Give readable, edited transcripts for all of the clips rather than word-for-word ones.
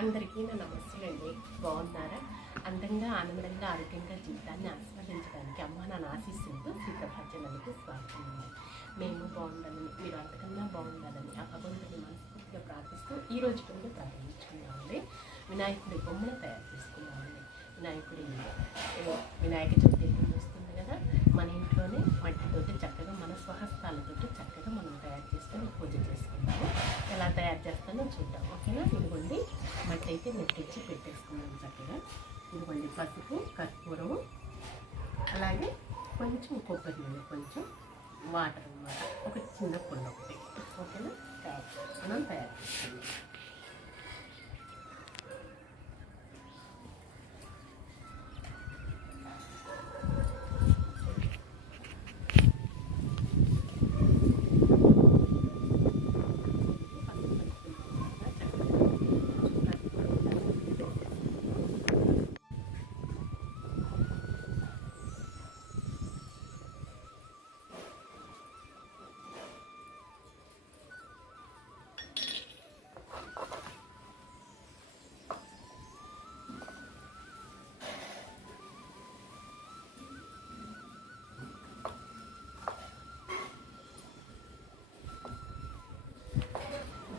అందరికీ నా నమస్తులండి. బాగున్నారా? అందంగా ఆనందంగా ఆరోగ్యంగా జీవితాన్ని ఆస్వాదించడానికి అమ్మ నాన్న ఆశీస్సులతో సీతభాజనలకు స్వాగతం అండి. మేము బాగుండాలని, మీరు అంతకన్నా బాగుండాలని ఆ భగవంతుని మనస్ఫూర్తిగా ప్రార్థిస్తూ ఈ రోజు నుండి ప్రారంభించుకున్నామండి. వినాయకుడి బొమ్మను తయారు చేసుకున్నామండి. వినాయక చవితి వస్తుంది కదా, మన ఇంట్లోనే మట్టితోటి చక్కగా మన స్వహస్తాలతోటి చక్కగా మనం తయారు చేసుకొని పూజ చేసుకుంటాము. ఎలా తయారు చేస్తానో చూద్దాం, ఓకేనా? ఇదిగోండి, మట్టి అయితే నెట్టించి పెట్టేసుకున్నాము చక్కగా. ఇదిగోండి పసుపు, కర్పూరము, అలాగే కొంచెం కొబ్బరి నూనె, కొంచెం వాటర్ అన్నమాట, ఒక చిన్న కుండ ఒకటి, ఓకేనా? మనం తయారు చేసుకుందాం.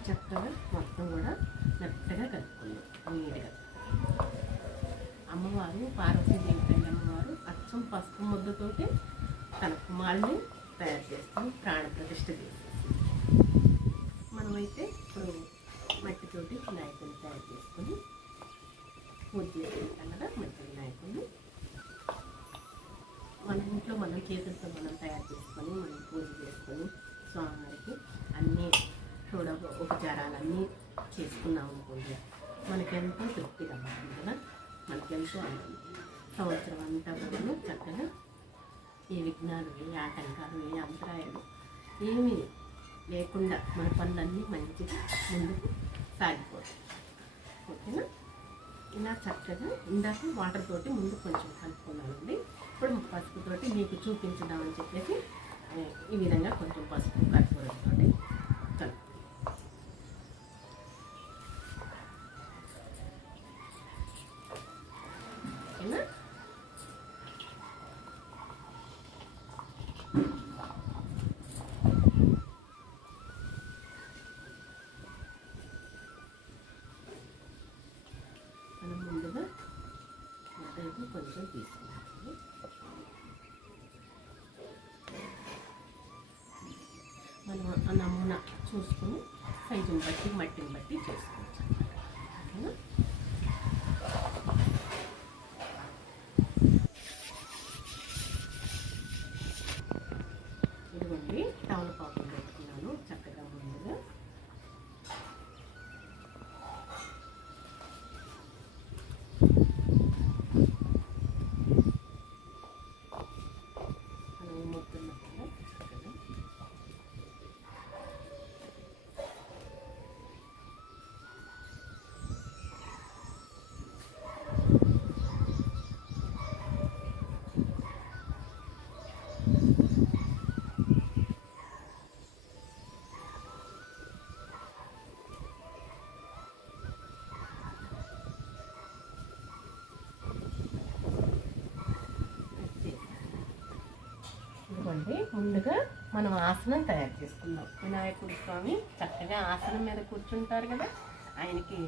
చక్కగా మొత్తం కూడా మెత్తగా కలుపుకుందాం నీట్గా. అమ్మవారు పార్వతీదేవి అమ్మవారు అచ్చం పసుపు ముద్దతోటి తన కుమారుని తయారు చేసుకొని ప్రాణ ప్రతిష్ఠ చేసేసి, మనమైతే ఇప్పుడు మట్టితోటి వినాయకుడిని తయారు చేసుకొని పూజ చేసుకుంటాం కదా. మట్టి వినాయకుడిని మన ఇంట్లో మనం చేతులతో మనం తయారు చేసుకొని మనం పూజ చేసుకొని స్వామివారికి అన్నీ ఉపచారాలన్నీ చేసుకున్నాం అనుకోండి, మనకెంతో తృప్తిగా ఉంటుంది కదా. మనకెంతో సంవత్సరం అంతా కూడా చక్కగా ఏ విఘ్నాలు, ఏ ఆటంకాలు, ఏ అంతరాయాలు ఏమీ లేకుండా మన పనులన్నీ మంచిగా ముందుకు సాగిపోతాయి, ఓకేనా? ఇలా చక్కగా ఇందాక వాటర్ తోటి ముందు కొంచెం కలుపుకున్నానండి. ఇప్పుడు పసుపుతోటి మీకు చూపించుదామని చెప్పేసి ఈ విధంగా కొంచెం పసుపు కర్పూరంతో కలుపు. ఓకేనా? మనం ముందుగా మొత్తం కొంచెం తీసుకుంటాము. మనం ఆ నమూనా చూసుకొని సైజుని బట్టి మట్టిని బట్టి చేసుకోవచ్చు అన్నమాట, ఓకేనా? ఇదిగోండి తమలపాకులు పెట్టుకున్నాను చక్కగా ముందుగా. ముందుగా మనం ఆసనం తయారు చేసుకుందాం. వినాయకుడి స్వామి చక్కగా ఆసనం మీద కూర్చుంటారు కదా. ఆయనకి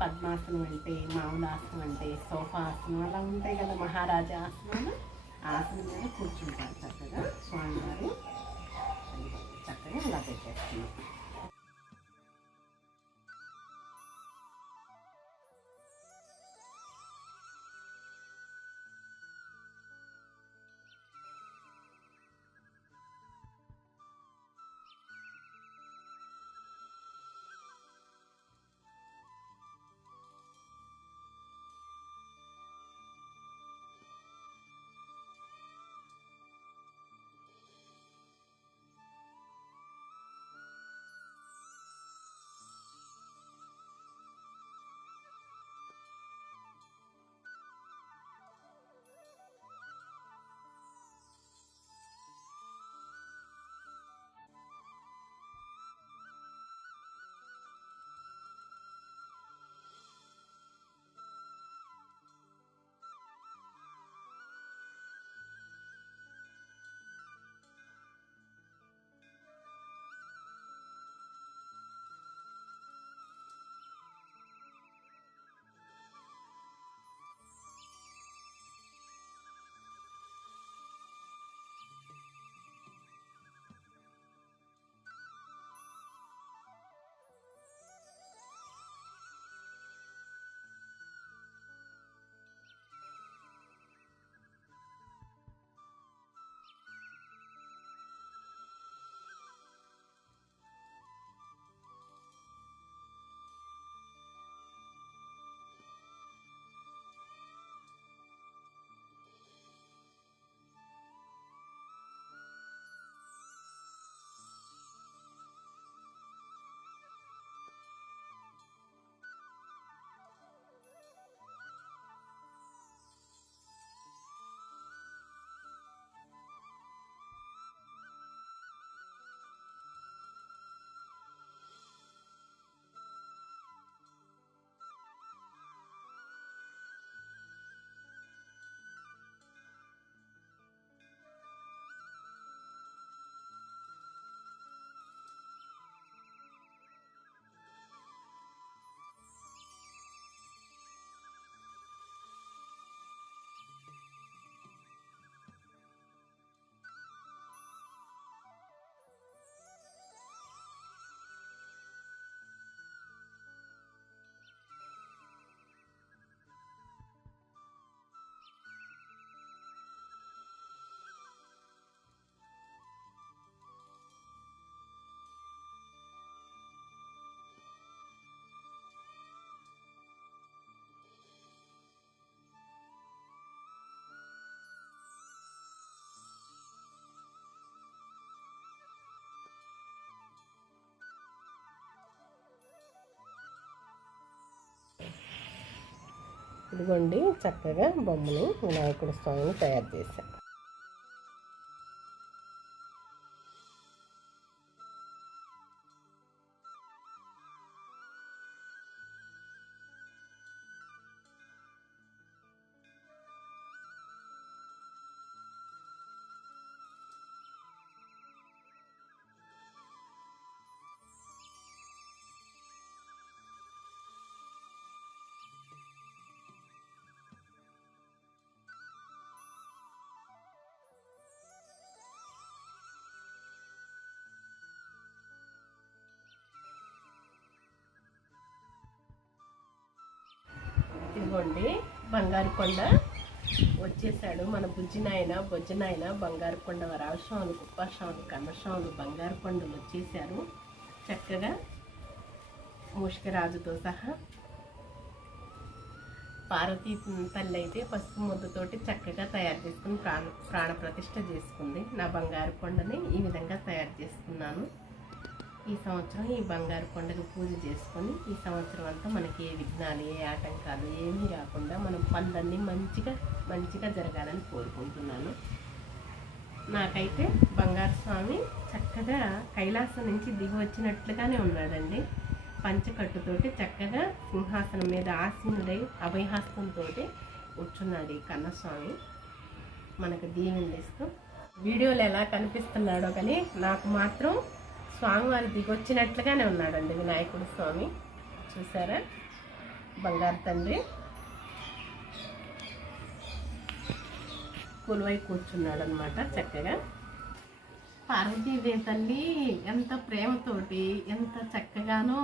పద్మాసనం అంటే, మామూలు ఆసనం అంటే, సోఫా ఆసనం అలా ఉంటాయి కదా, మహారాజా ఆసనాలు. ఆసనం మీద కూర్చుంటారు చక్కగా స్వామివారు. చక్కగా అలా పెట్టేస్తున్నాం. ఇదిగోండి చక్కగా బొమ్మని వినాయకుడి స్వామిని తయారు చేశాను. ఇదిగోండి బంగారు కొండ వచ్చేసాడు. మన బొజ్జినాయన బంగారు కొండ వరాలస్వాములు, కుప్పాస్వాములు, కన్నస్వాములు బంగారు కొండలు వచ్చేసారు. చక్కగా మూషికరాజుతో సహా పార్వతీ తల్లి అయితే పసుపు ముద్దతోటి చక్కగా తయారు చేసుకుని ప్రాణ ప్రతిష్ఠ చేసుకుంది. నా బంగారు కొండని ఈ విధంగా తయారు చేసుకున్నాను. ఈ సంవత్సరం ఈ బంగారు కొండకు పూజ చేసుకొని ఈ సంవత్సరం అంతా మనకి ఏ విఘ్నాలు, ఏ ఆటంకాలు ఏమీ రాకుండా మనం పనులన్నీ మంచిగా జరగాలని కోరుకుంటున్నాను. నాకైతే బంగారు స్వామి చక్కగా కైలాసం నుంచి దిగి వచ్చినట్లుగానే ఉన్నాడండి. పంచకట్టుతోటి చక్కగా సింహాసనం మీద ఆసీనుడై అభయహస్తంతో కూర్చున్నాడు ఈ కన్నస్వామి. మనకు దీవెనలు ఇస్తూ వీడియోలో ఎలా కనిపిస్తున్నాడో కానీ నాకు మాత్రం స్వామివారు దిగొచ్చినట్లుగానే ఉన్నాడండి వినాయకుడు స్వామి. చూసారా, బంగారు తండ్రి కొలువై కూర్చున్నాడు అనమాట. చక్కగా పార్వతీదేవి తల్లి ఎంత ప్రేమతోటి ఎంత చక్కగానో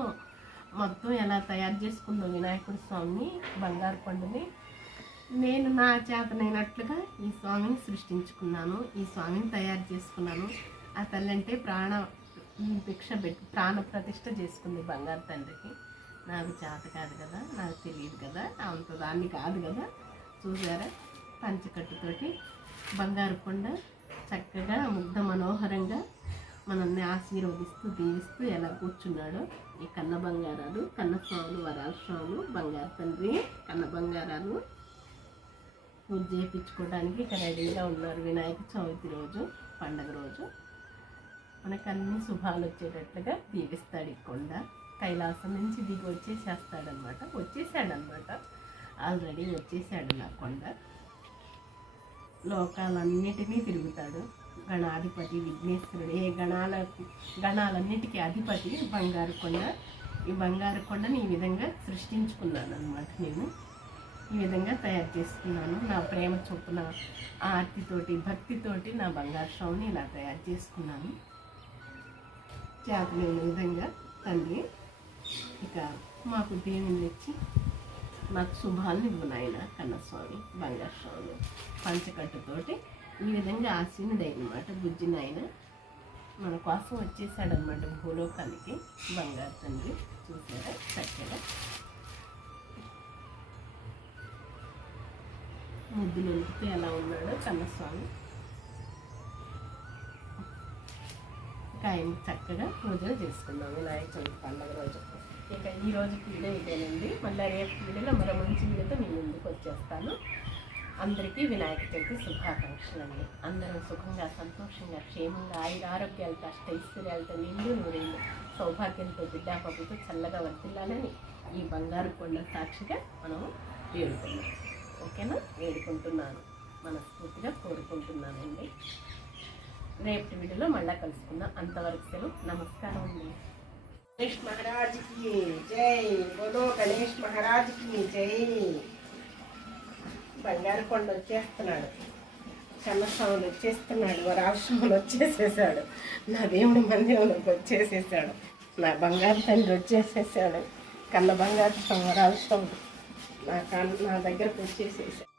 మొత్తం ఎలా తయారు చేసుకుందో వినాయకుడు స్వామిని, బంగారు కొండని. నేను నా చేతనైనట్లుగా ఈ స్వామిని సృష్టించుకున్నాను, ఈ స్వామిని తయారు చేసుకున్నాను. ఆ తల్లి అంటే భిక్ష పెట్టి ప్రాణ ప్రతిష్ఠ చేసుకుంది బంగారు తండ్రికి. నాకు చేత కాదు కదా, నాకు తెలియదు కదా, అంత దాన్ని కాదు కదా. చూసారా, పంచకట్టుతోటి బంగారు కొండ చక్కగా ముగ్ధ మనోహరంగా మనల్ని ఆశీర్వదిస్తూ దీవిస్తూ ఎలా కూర్చున్నాడో. ఈ కన్న బంగారాలు, కన్నస్వాములు, వరాలస్వాములు, బంగారు తండ్రి, కన్న బంగారాలు పూజ చేయించుకోవడానికి ఇక్కడ రెడీగా ఉన్నారు. వినాయక చవితి రోజు, పండగ రోజు మనకు అన్ని శుభాలు వచ్చేటట్లుగా దీవిస్తాడు. ఈ కొండ కైలాసం నుంచి దిగి వచ్చేసాడనమాట. ఆల్రెడీ వచ్చేసాడు నా కొండ. లోకాలన్నిటినీ తిరుగుతాడు. గణాధిపతి విఘ్నేశ్వరుడు, ఏ గణాలన్నిటికీ అధిపతి బంగారు కొండ. ఈ బంగారు కొండని ఈ విధంగా సృష్టించుకున్నాను అనమాట. నేను ఈ విధంగా తయారు చేసుకున్నాను. నా ప్రేమ చొప్పున ఆర్తితోటి భక్తితోటి నా బంగారు స్వామిని ఇలా తయారు చేసుకున్నాను. చేతలేని విధంగా తండ్రి ఇక మాకు దేవుని తెచ్చి నాకు శుభాలను ఇవ్వు నాయన కన్నస్వామి, బంగారు స్వామి పంచకట్టుతోటి ఈ విధంగా ఆశీనుడైనమాట. బుజ్జి నాయన మన కోసం వచ్చేసాడనమాట భూలోకానికి బంగారు తండ్రి. చూసారా చక్కగా ముద్దులు ఒలుపుతూ ఎలా ఉన్నాడో కన్నస్వామి. ఇక ఆయన చక్కగా పూజలు చేసుకుందాం వినాయక చవితి పండుగ రోజు. ఇక ఈ రోజుకి వీడియో ఇదేనండి. మళ్ళీ రేపు వీడియోలో మరో మంచి వీడియోతో మీ ముందుకు వచ్చేస్తాను. అందరికీ వినాయక చవితి శుభాకాంక్షలు అండి. అందరం సుఖంగా, సంతోషంగా, క్షేమంగా, ఆరోగ్యాలతో, అష్టైశ్వర్యాలతో, నిండు నూరేళ్ళు సౌభాగ్యంతో, బిడ్డాపబుతో చల్లగా వర్తిల్లాలని ఈ బంగారు కొండ సాక్షిగా మనం వేడుకున్నాం. ఓకేనా, వేడుకుంటున్నాను, మనస్ఫూర్తిగా కోరుకుంటున్నానండి. రేపటి వీడియోలో మళ్ళీ కలుసుకుందాం. అంతవరకు సెలవు, నమస్కారం అండి. గణేష్ మహారాజ్కి జై, బోలో గణేష్ మహారాజ్కి జై. బంగారు కొండ వచ్చేస్తున్నాడు, కన్నస్వాములు వచ్చేస్తున్నాడు, వరాలస్వాములు వచ్చేసేసాడు, నా దేవుడి మందిరంలోకి వచ్చేసేసాడు, నా బంగారు తండ్రి వచ్చేసేసాడు, కన్న బంగారు స్వామి వరాలస్వాములు నా దగ్గరకు వచ్చేసేసాడు.